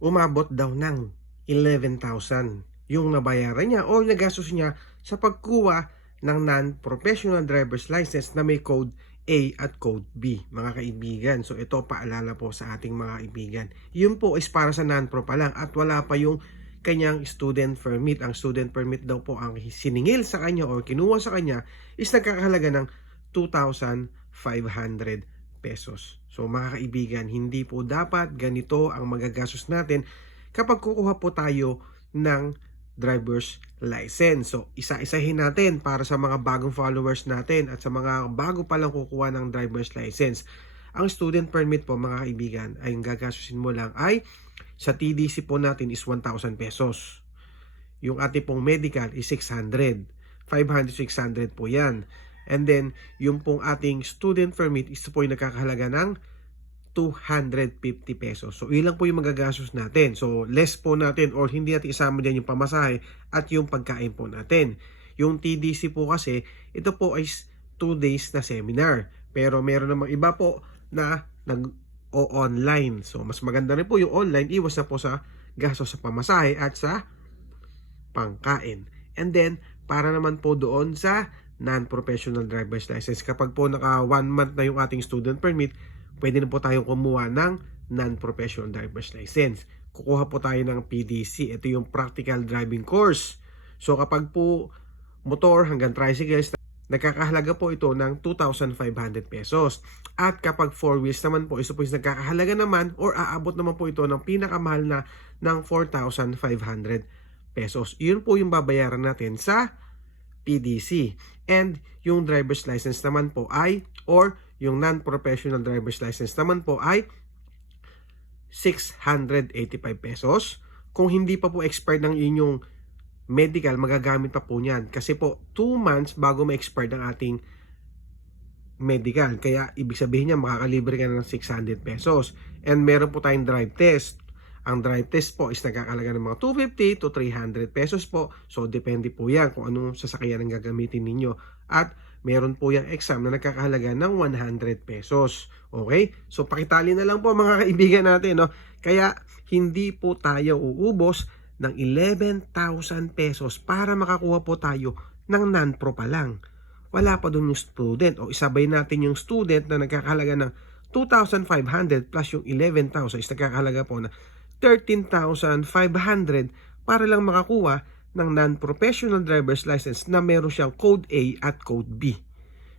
umabot daw ng 11,000 yung nabayaran niya o nagastos niya sa pagkuha ng non-professional driver's license na may code A at code B, mga kaibigan. So ito, paalala po sa ating mga kaibigan. Yun po is para sa non-pro pa lang at wala pa yung kanyang student permit. Ang student permit daw po ang siningil sa kanya o kinuha sa kanya is nagkakahalaga ng 2,500 pesos. So mga kaibigan, hindi po dapat ganito ang magagastos natin kapag kukuha po tayo ng driver's license. So isa-isahin natin para sa mga bagong followers natin at sa mga bago pa lang kukuha ng driver's license. Ang student permit po mga kaibigan ay ang gagastusin mo lang ay sa TDC po natin is 1,000 pesos. Yung ating pong medical is 600. 500-600 po yan. And then, yung pong ating student permit is po yung nakakahalaga ng 250 pesos. So, ilang po yung magagastos natin. So, less po natin or hindi natin isama dyan yung pamasahe at yung pagkain po natin. Yung TDC po kasi, ito po ay 2 days na seminar. Pero meron namang iba po na online. So, mas maganda rin po yung online. Iwas na po sa gastos sa pamasahe at sa pangkain. And then, para naman po doon sa non-professional driver's license. Kapag po naka 1 month na yung ating student permit, pwede na po tayong kumuha ng non-professional driver's license. Kukuha po tayo ng PDC. Ito yung practical driving course. So kapag po motor hanggang tricycles, nagkakahalaga po ito ng 2,500 pesos. At kapag 4 wheels naman po, ito po is nagkakahalaga naman or aabot naman po ito ng pinakamahal na ng 4,500 pesos. Yun po yung babayaran natin sa PDC. And yung driver's license naman po ay, or yung non-professional driver's license naman po ay 685 pesos. Kung hindi pa po expired ng inyong medical, magagamit pa po niyan. Kasi po, 2 months bago ma-expire ng ating medical. Kaya, ibig sabihin niya, makakalibre ka na ng 600 pesos. And meron po tayong drive test. Ang drive test po is nagkakalaga ng mga 250 to 300 pesos po. So, depende po yan kung anong sasakyan ang gagamitin ninyo. At meron po yung exam na nagkakahalaga ng 100 pesos. Okay? So, pakitali na lang po mga kaibigan natin. No? Kaya, hindi po tayo uubos ng 11,000 pesos para makakuha po tayo ng non-pro pa lang. Wala pa dun yung student. O isabay natin yung student na nagkakahalaga ng 2,500 plus yung 11,000 is nagkakahalaga po na 13,500 para lang makakuha ng non-professional driver's license na meron siyang code A at code B.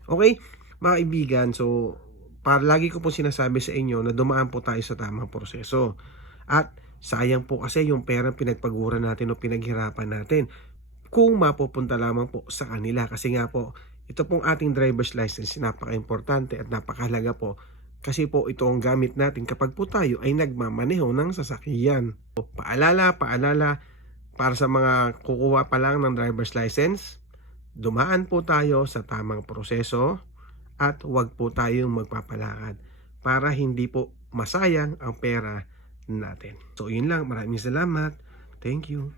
Okay? Mga kaibigan, so lagi ko po sinasabi sa inyo na dumaan po tayo sa tamang proseso. At sayang po kasi yung perang pinagpaguran natin o pinaghirapan natin kung mapupunta lamang po sa kanila. Kasi nga po, ito pong ating driver's license napaka-importante at napakahalaga po. Kasi po ito ang gamit natin kapag po tayo ay nagmamaneho ng sasakyan. Paalala, para sa mga kukuha pa lang ng driver's license, dumaan po tayo sa tamang proseso at huwag po tayong magpapalakad para hindi po masayang ang pera natin. So yun lang, maraming salamat. Thank you.